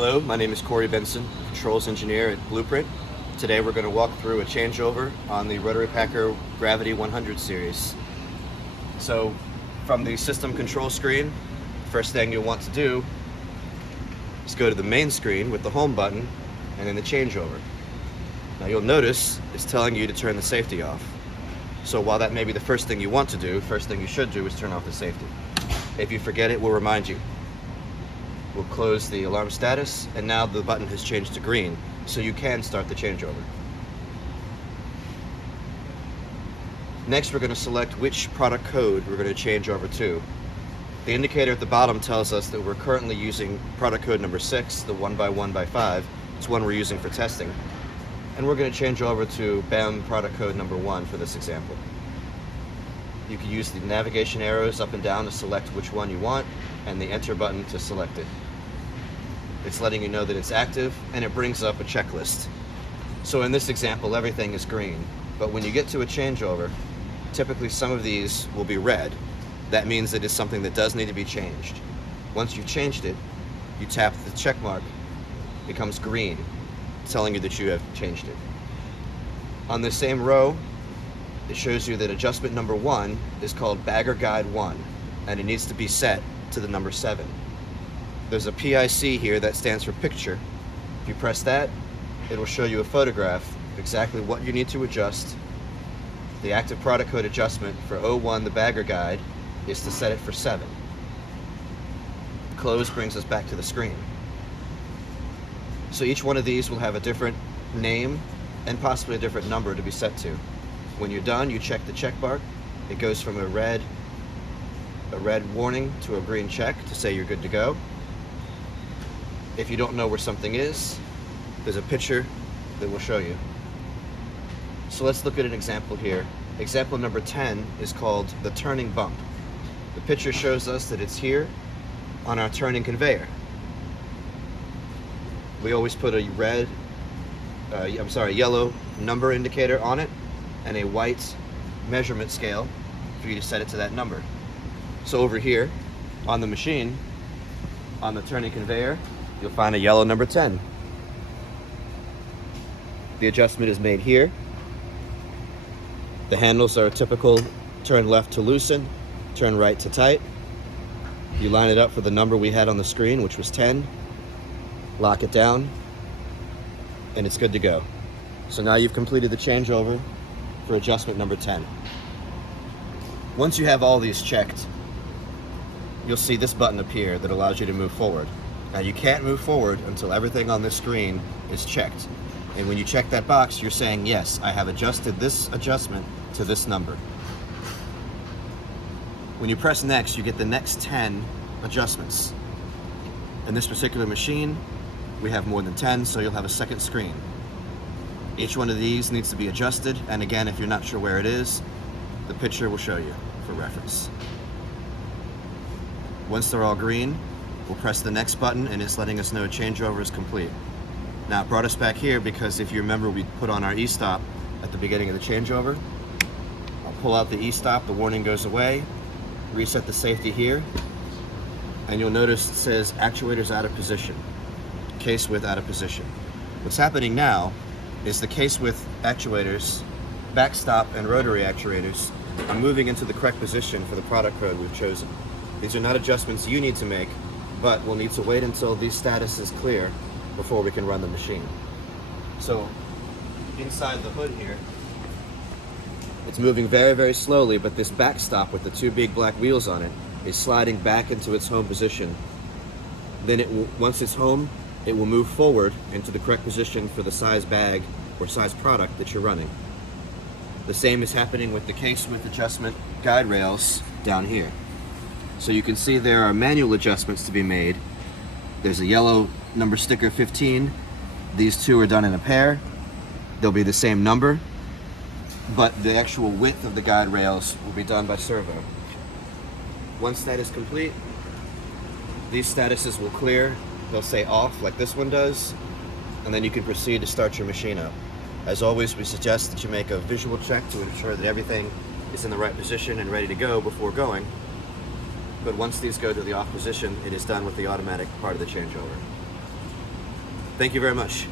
Hello, my name is Cory Benson, Controls Engineer at BluePrint. Today we're going to walk through a changeover on the Rotary Packer Gravity 100 series. So from the system control screen, first thing you'll want to do is go to the main screen with the home button and then the changeover. Now you'll notice it's telling you to turn the safety off. So while that may be the first thing you want to do, first thing you should do is turn off the safety. If you forget it, we'll remind you. We'll close the alarm status, and now the button has changed to green, so you can start the changeover. Next, we're going to select which product code we're going to change over to. The indicator at the bottom tells us that we're currently using product code number 6, the 1x1x5. It's one we're using for testing. And we're going to change over to BEM product code number 1 for this example. You can use the navigation arrows up and down to select which one you want, and the enter button to select it. It's letting you know that it's active, and it brings up a checklist. So in this example, everything is green, but when you get to a changeover, typically some of these will be red. That means that it's something that does need to be changed. Once you've changed it, you tap the check mark, it becomes green, telling you that you have changed it. On this same row, it shows you that adjustment number 1 is called Bagger Guide 1, and it needs to be set to the number 7. There's a PIC here that stands for picture. If you press that, it'll show you a photograph of exactly what you need to adjust. The active product code adjustment for 01, the Bagger Guide, is to set it for 7. Close brings us back to the screen. So each one of these will have a different name and possibly a different number to be set to. When you're done, you check the check bar. It goes from a red warning to a green check to say you're good to go. If you don't know where something is, there's a picture that will show you. So let's look at an example here. Example number 10 is called the turning bump. The picture shows us that it's here on our turning conveyor. We always put a yellow number indicator on it and a white measurement scale for you to set it to that number. So over here on the machine, on the turning conveyor, you'll find a yellow number 10. The adjustment is made here. The handles are typical turn left to loosen, turn right to tight. You line it up for the number we had on the screen, which was 10. Lock it down, and it's good to go. So now you've completed the changeover for adjustment number 10. Once you have all these checked, you'll see this button appear that allows you to move forward. Now you can't move forward until everything on this screen is checked. And when you check that box, you're saying, yes, I have adjusted this adjustment to this number. When you press next, you get the next 10 adjustments. In this particular machine, we have more than 10, so you'll have a second screen. Each one of these needs to be adjusted, and again, if you're not sure where it is, the picture will show you for reference. Once they're all green, we'll press the next button, and it's letting us know changeover is complete. Now it brought us back here because if you remember, we put on our e-stop at the beginning of the changeover. I'll pull out the e-stop, the warning goes away, reset the safety here, and you'll notice it says actuators out of position, case width out of position. What's happening now is the case width actuators, backstop and rotary actuators, are moving into the correct position for the product code we've chosen. These are not adjustments you need to make, but we'll need to wait until these status is clear before we can run the machine. So inside the hood here, it's moving very, very slowly, but this backstop with the 2 big black wheels on it is sliding back into its home position. Then once it's home, it will move forward into the correct position for the size bag or size product that you're running. The same is happening with the case width adjustment guide rails down here. So you can see there are manual adjustments to be made. There's a yellow number sticker 15. These two are done in a pair. They'll be the same number, but the actual width of the guide rails will be done by servo. Once that is complete, these statuses will clear. They'll say off like this one does, and then you can proceed to start your machine up. As always, we suggest that you make a visual check to ensure that everything is in the right position and ready to go before going. But once these go to the off position, it is done with the automatic part of the changeover. Thank you very much.